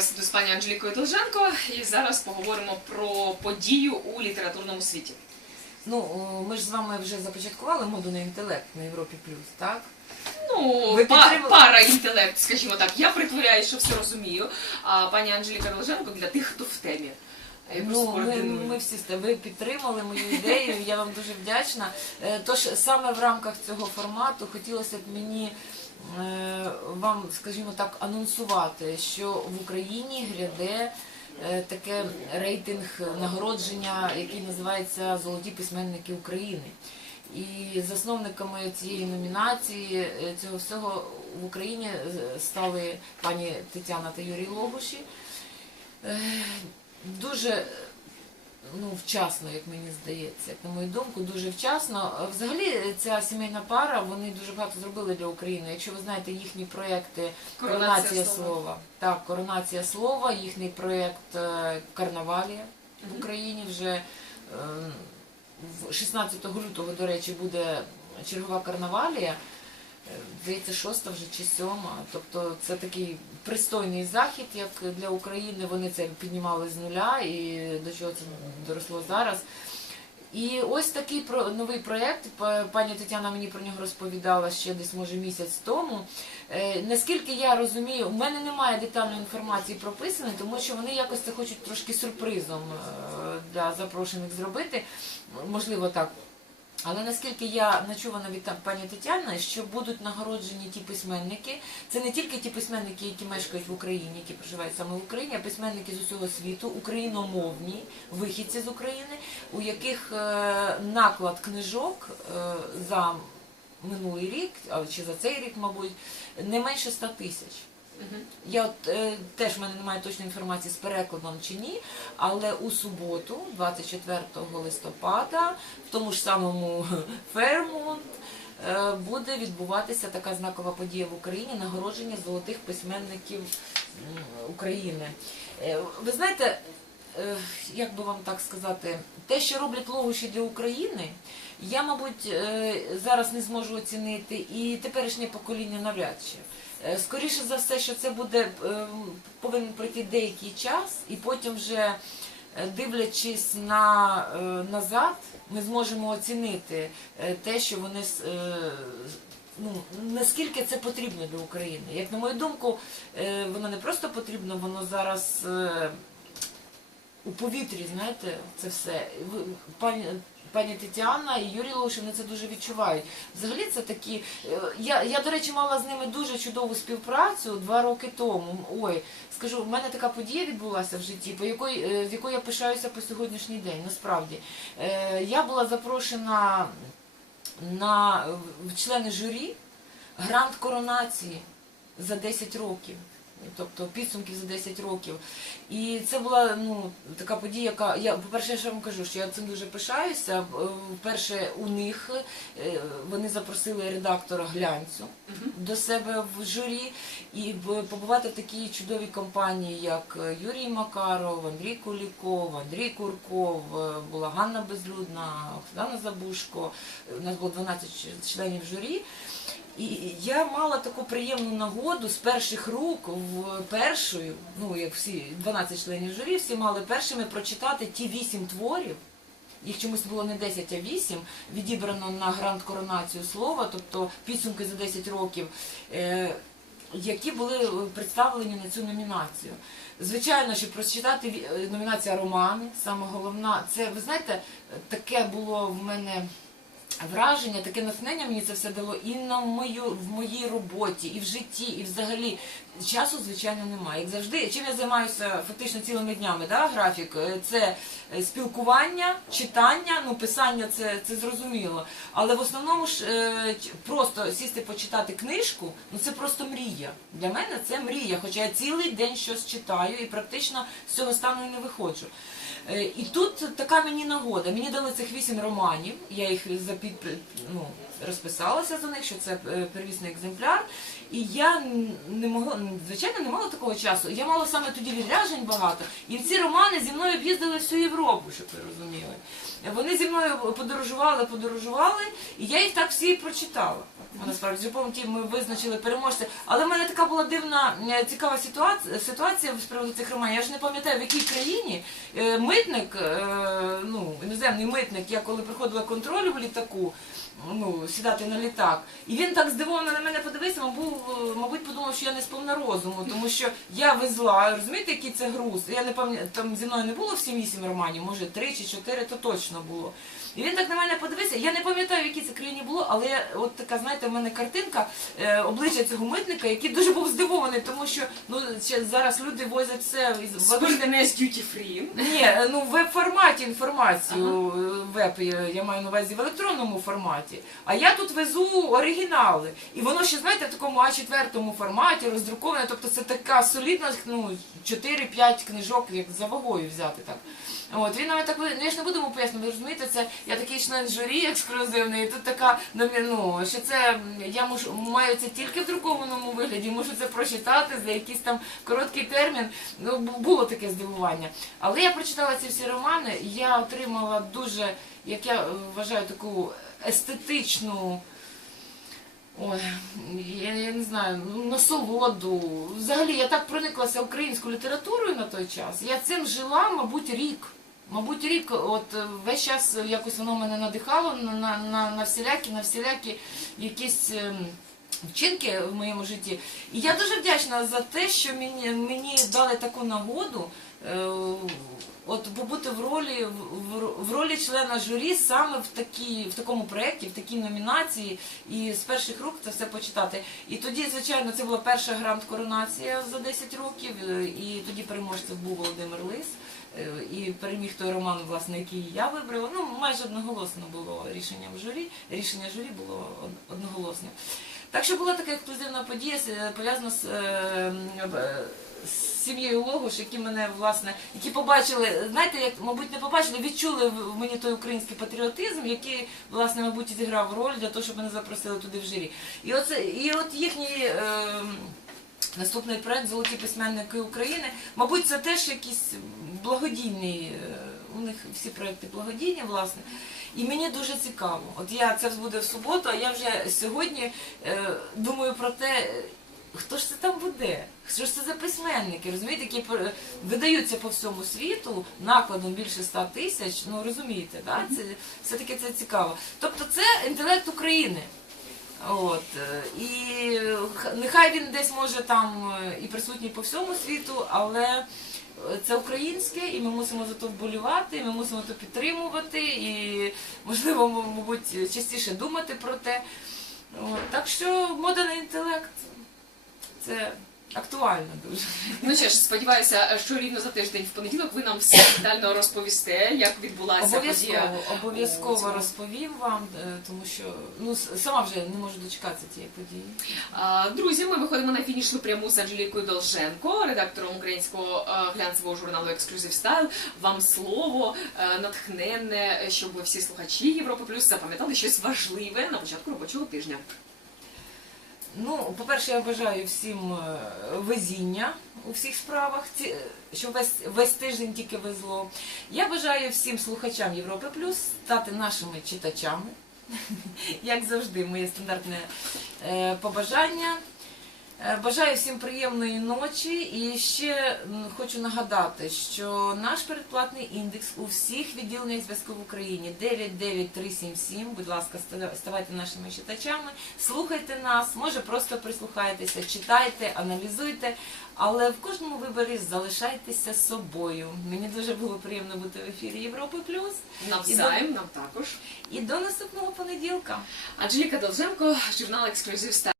Бесіду з пані Анжелікою Долженко і зараз поговоримо про подію у літературному світі. Ну, ми ж з вами вже започаткували моду на інтелект на Європі Плюс, так? Ну, Ви підтримали? пара інтелект, скажімо так. Я притворяюсь, що все розумію. А пані Анжеліка Долженко для тих, хто в темі. А я просто Ну, ми, координую. ми всі ви підтримали мою ідею, я вам дуже вдячна. Е, Тож саме в рамках цього формату хотілося б мені е, вам, скажімо так, анонсувати, що в Україні гряде е, таке рейтинг нагородження, який називається Золоті письменники України. І засновниками цієї номінації е, цього всього в Україні е, стали пані Тетяна та Юрій Логуші. Е, Дуже ну, вчасно, як мені здається, на мою думку, дуже вчасно. Е, Взагалі, ця сімейна пара, вони дуже багато зробили для України. Якщо ви знаєте їхні проекти Коронація Коронація слова». слова. Так, Коронація слова, їхній проєкт е, Карнавалія в Україні вже е, в 16 лютого, до речі, буде чергова карнавалія. Е, Здається, шоста вже чи сьома. Тобто це такий пристойний захід, як для України. Вони це піднімали з нуля і до чого це доросло зараз. І ось такий новий проєкт. Пані Тетяна мені про нього розповідала ще десь може місяць тому. Е, наскільки я розумію, у мене немає детальної інформації прописаної, тому що вони якось це хочуть трошки сюрпризом е, для запрошених зробити. Можливо, так. Але наскільки я начувана від пані Тетяни, що будуть нагороджені ті письменники, це не тільки ті письменники, які мешкають в Україні, які проживають саме в Україні, а письменники з усього світу, україномовні, вихідці з України, у яких е, наклад книжок е, за минулий рік, чи за цей рік, мабуть, не менше 100 тисяч. Я от, е, теж в мене немає точної інформації з перекладом чи ні, але у суботу, 24 листопада, в тому ж самому Фермонт, е, буде відбуватися така знакова подія в Україні нагородження золотих письменників України. Е, Ви знаєте, е, як би вам так сказати, те, що роблять ловуші для України, я, мабуть, е, зараз не зможу оцінити, і теперішнє покоління навряд чи. Е, Скоріше за все, що це буде е, повинен пройти деякий час, і потім вже дивлячись на назад, ми зможемо оцінити те, що вони ну наскільки це потрібно для України. Як на мою думку, воно не просто потрібно, воно зараз. у повітрі, знаєте, це все. Пані Тетяна і Юрій Лошин це дуже відчувають. Взагалі це такі. е, Я, я, до речі, мала з ними дуже чудову співпрацю два роки тому. Ой, скажу, в мене така подія відбулася в житті, по якої, е, з якою я пишаюся по сьогоднішній день, насправді. Е, Я була запрошена на члени журі грант коронації за 10 років. Тобто підсумків за 10 років. І це була ну, така подія, яка я, по-перше, я ще вам кажу, що я цим дуже пишаюся. Е, Вперше у них е, вони запросили редактора глянцю до себе в журі і побувати в такій чудовій компанії, як е, Юрій Макаров, Андрій Куліков, Андрій Курков, була Ганна Безлюдна, Оксана Забушко. У нас було 12 членів журі. І я мала таку приємну нагоду з перших рук в першою, ну як всі 12 членів журі, всі мали першими прочитати ті вісім творів. Їх чомусь було не 10, а 8, відібрано на гранд коронацію слова, тобто підсумки за 10 років, е, які були е, представлені на цю номінацію. Звичайно, щоб прочитати е, номінація романи, саме головна, це ви знаєте, таке було в мене враження, таке натхнення мені це все дало і на мою в моїй роботі, і в житті, і взагалі часу, звичайно, немає. Як завжди, чим я займаюся фактично цілими днями, да, графік, е, це е, спілкування, читання, ну писання це, це зрозуміло. Але в основному ж е, просто сісти почитати книжку, ну це просто мрія. Для мене це мрія, хоча я цілий день щось читаю і практично з цього стану не виходжу. І тут така мені нагода. Мені дали цих вісім романів, я їх запі- підпи- ну, розписалася за них, що це е, первісний екземпляр. І я не могла, звичайно, не мала такого часу. Я мала саме тоді відряджень багато. І ці романи зі мною об'їздили всю Європу, щоб ви розуміли. Вони зі мною подорожували, подорожували, і я їх так всі прочитала. Насправді, потім ми визначили переможця. Але в мене така була дивна, е, цікава ситуація, ситуація з приводу цих романів. Я ж не пам'ятаю, в якій країні е, митник, ну, іноземний митник, я коли приходила контролю в літаку, ну, сідати на літак, і він так здивовано на мене подивився, мабуть, подумав, що я не сповна розуму, тому що я везла, розумієте, який це груз? Я не пам'ятаю, там зі мною не було всі вісім романів, може три чи чотири, то точно було. І він так на мене подивився. Я не пам'ятаю, в якій це країні було, але от така, знаєте, в мене картинка е, обличчя цього митника, який дуже був здивований, тому що ну зараз люди возять все із Спортенес duty free. ні, ну в веб-форматі інформацію, е, веб я, я маю на увазі в електронному форматі. А я тут везу оригінали. І воно ще, знаєте, в такому А4 форматі роздруковане, тобто це така солідна, ну, 4-5 книжок, як за вагою взяти так. От, він навіть так, ну я ж не буду йому пояснювати, розумієте, це я такий член журі ексклюзивний, тут така, ну, ну, що це, я можу, маю це тільки в друкованому вигляді, можу це прочитати за якийсь там короткий термін. Ну, було таке здивування. Але я прочитала ці всі романи, я отримала дуже, як я вважаю, таку естетичну. Ой, я, я не знаю, насолоду. Взагалі, я так прониклася українською літературою на той час. Я цим жила, мабуть, рік. Мабуть, рік, от е, весь час якось воно мене надихало на, на, на, на всілякі, на всілякі якісь. ем, Вчинки в моєму житті. І я дуже вдячна за те, що мені, мені дали таку нагоду е, от побути в ролі в, в- ролі члена журі саме в такій, в такому проєкті, в такій номінації, і з перших рук це все почитати. І тоді, звичайно, це була перша грант коронація за 10 років, е, і тоді переможцем був Володимир Лис. Е, І переміг той роман, власне, який я вибрала. Ну, майже одноголосно було рішення в журі. Рішення журі було одноголосне. Так що була така ексклюзивна подія, с- пов'язана з, е, е, з сім'єю Логуш, які мене власне, які побачили, знаєте, як мабуть не побачили, відчули в мені той український патріотизм, який власне, мабуть, зіграв роль для того, щоб мене запросили туди в журі. І оце, і от їхній. Е, Наступний проект Золоті письменники України. Мабуть, це теж якийсь благодійний. е, У них всі проекти благодійні, власне. І мені дуже цікаво. От я це буде в суботу, а я вже сьогодні е, думаю про те, хто ж це там буде? Що ж це за письменники, розумієте, які видаються по всьому світу накладом більше ста тисяч. Ну розумієте, да? це все-таки це цікаво. Тобто це інтелект України. От е, і нехай він десь може там е, і присутній по всьому світу, але е, це українське, і ми мусимо за то вболівати, і ми мусимо то підтримувати, і можливо, мабуть, частіше думати про те. От, так що мода на інтелект це актуально дуже. Ну що ж, сподіваюся, що рівно за тиждень в понеділок ви нам все детально розповісте, як відбулася Обов'язково, подія. обов'язково розповім вам, е, тому що ну с- сама вже не можу дочекатися цієї події. А, Друзі, ми виходимо на фінішну пряму з Анжелікою Долженко, редактором українського е, глянцевого журналу Ексклюзив Стайл. Вам слово е, натхненне, щоб всі слухачі Європи Плюс запам'ятали щось важливе на початку робочого тижня. Ну, по-перше, я бажаю всім е, везіння у всіх справах, ці- щоб весь, весь тиждень тільки везло. Я бажаю всім слухачам Європи Плюс стати нашими читачами. Як завжди, моє стандартне е, побажання. Е, Бажаю всім приємної ночі і ще хочу нагадати, що наш передплатний індекс у всіх відділеннях зв'язку в Україні 99377. Будь ласка, ставайте нашими читачами, слухайте нас, може просто прислухайтеся, читайте, аналізуйте, але в кожному виборі залишайтеся собою. Мені дуже було приємно бути в ефірі Європи Плюс. Навзаєм, нам також. І до наступного понеділка. Анжеліка Долженко, журнал Ексклюзив.